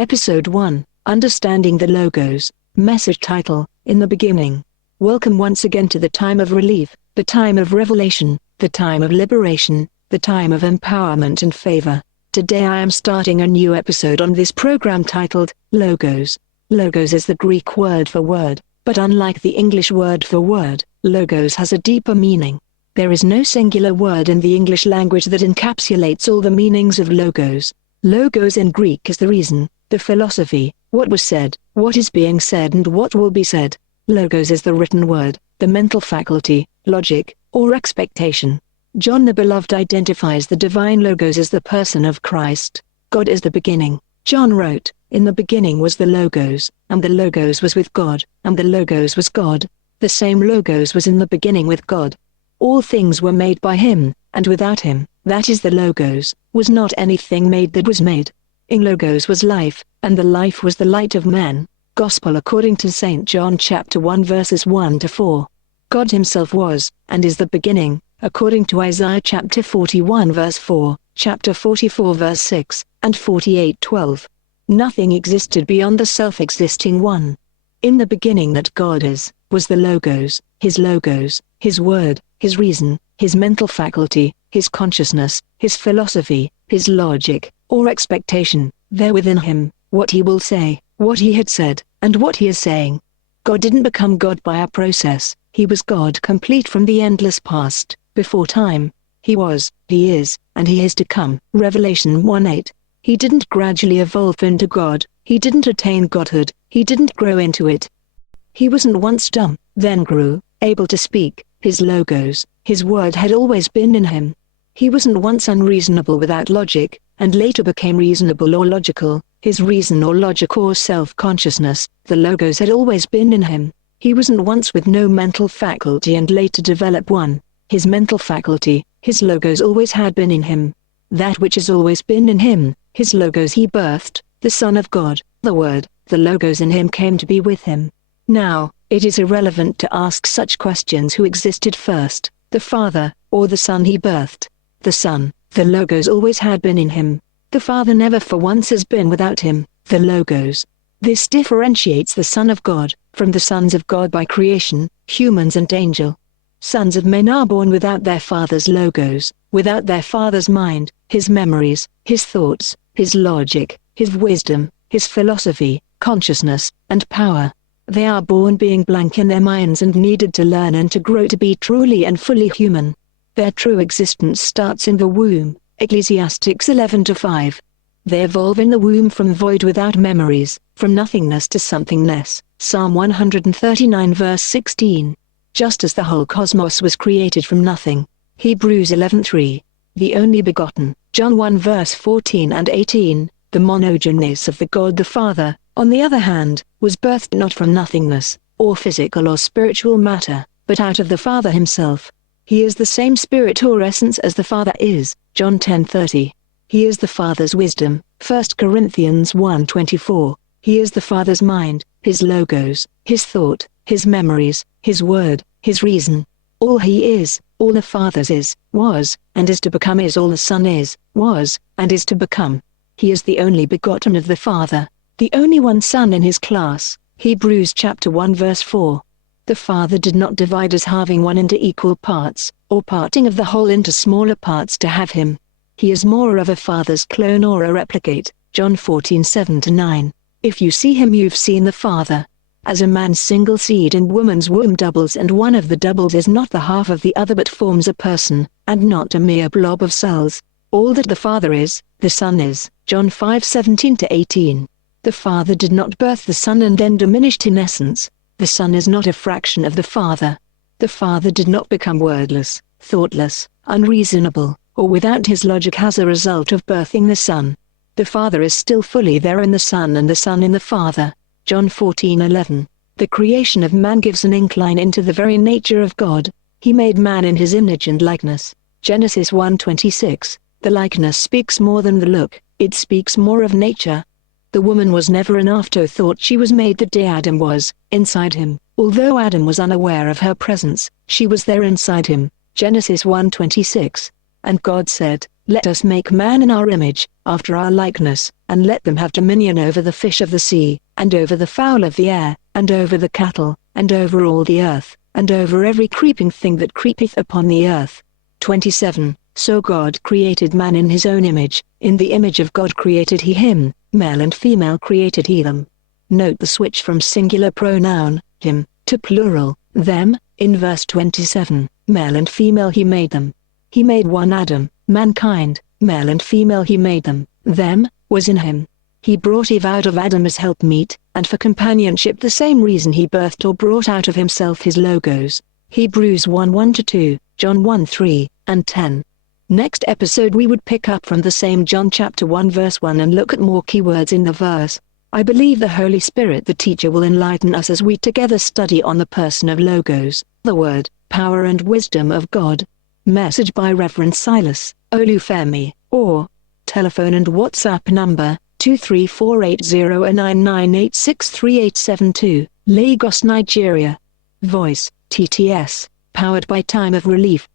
Episode 1, Understanding the Logos. Message title, In the Beginning. Welcome once again to the time of relief, the time of revelation, the time of liberation, the time of empowerment and favor. Today I am starting a new episode on this program titled, Logos. Logos is the Greek word for word, but unlike the English word for word, logos has a deeper meaning. There is no singular word in the English language that encapsulates all the meanings of logos. Logos in Greek is the reason, the philosophy, what was said, what is being said and what will be said. Logos is the written word, the mental faculty, logic, or expectation. John the Beloved identifies the divine logos as the person of Christ. God is the beginning. John wrote, "In the beginning was the Logos, and the Logos was with God, and the Logos was God. The same Logos was in the beginning with God. All things were made by him, and without him, that is the Logos, was not anything made that was made. In Logos was life, and the life was the light of men." Gospel according to St. John chapter 1 verses 1 to 4. God himself was, and is the beginning, according to Isaiah chapter 41 verse 4, chapter 44 verse 6, and 48:12. Nothing existed beyond the self-existing one. In the beginning that God is, was the Logos, his word, his reason, his mental faculty, his consciousness, his philosophy, his logic, or expectation, there within him, what he will say, what he had said, and what he is saying. God didn't become God by a process, he was God complete from the endless past, before time. He was, he is, and he is to come. Revelation 1:8. He didn't gradually evolve into God, he didn't attain godhood, he didn't grow into it. He wasn't once dumb, then grew, able to speak. His logos, his word had always been in him. He wasn't once unreasonable without logic, and later became reasonable or logical. His reason or logic or self-consciousness, the logos had always been in him. He wasn't once with no mental faculty and later developed one. His mental faculty, his logos always had been in him. That which has always been in him, his logos he birthed, the Son of God, the Word, the logos in him came to be with him. Now, it is irrelevant to ask such questions: who existed first, the Father, or the Son he birthed? The Son, the logos always had been in him. The Father never for once has been without him, the logos. This differentiates the Son of God, from the sons of God by creation, humans and angel. Sons of men are born without their father's logos, without their father's mind, his memories, his thoughts, his logic, his wisdom, his philosophy, consciousness, and power. They are born being blank in their minds and needed to learn and to grow to be truly and fully human. Their true existence starts in the womb, Ecclesiastes 11:5. They evolve in the womb from void without memories, from nothingness to somethingness, Psalm 139 verse 16. Just as the whole cosmos was created from nothing, Hebrews 11:3. The only begotten, John 1 verse 14 and 18, the monogenes of the God the Father, on the other hand, was birthed not from nothingness, or physical or spiritual matter, but out of the Father himself. He is the same spirit or essence as the Father is, John 10:30. He is the Father's wisdom, 1 Corinthians 1:24. He is the Father's mind, his logos, his thought, his memories, his word, his reason. All he is, all the Father's is, was, and is to become is all the Son is, was, and is to become. He is the only begotten of the Father, the only one Son in his class, Hebrews chapter 1 verse 4. The Father did not divide as halving one into equal parts, or parting of the whole into smaller parts to have him. He is more of a Father's clone or a replicate, John 14:7-9. If you see him you've seen the Father. As a man's single seed in woman's womb doubles and one of the doubles is not the half of the other but forms a person, and not a mere blob of cells. All that the Father is, the Son is, John 5:17-18. The Father did not birth the Son and then diminished in essence. The Son is not a fraction of the Father. The Father did not become wordless, thoughtless, unreasonable, or without his logic as a result of birthing the Son. The Father is still fully there in the Son and the Son in the Father. John 14:11. The creation of man gives an incline into the very nature of God. He made man in his image and likeness. Genesis 1:26. The likeness speaks more than the look, it speaks more of nature. The woman was never an afterthought. She was made the day Adam was, inside him. Although Adam was unaware of her presence, she was there inside him. Genesis 1:26. And God said, "Let us make man in our image, after our likeness, and let them have dominion over the fish of the sea, and over the fowl of the air, and over the cattle, and over all the earth, and over every creeping thing that creepeth upon the earth. 27. So God created man in his own image, in the image of God created he him, male and female created he them. Note the switch from singular pronoun, him, to plural, them, in verse 27, male and female he made them. He made one Adam, mankind, male and female he made them, them, was in him. He brought Eve out of Adam as helpmeet, and for companionship the same reason he birthed or brought out of himself his logos. Hebrews 1:1-2, John 1:3, and 10. Next episode we would pick up from the same John chapter 1 verse 1 and look at more keywords in the verse. I believe the Holy Spirit the teacher will enlighten us as we together study on the person of Logos, the Word, power and wisdom of God. Message by Reverend Silas Olufemi, or telephone and WhatsApp number 2348099863872, Lagos, Nigeria. Voice, TTS, powered by Time of Relief.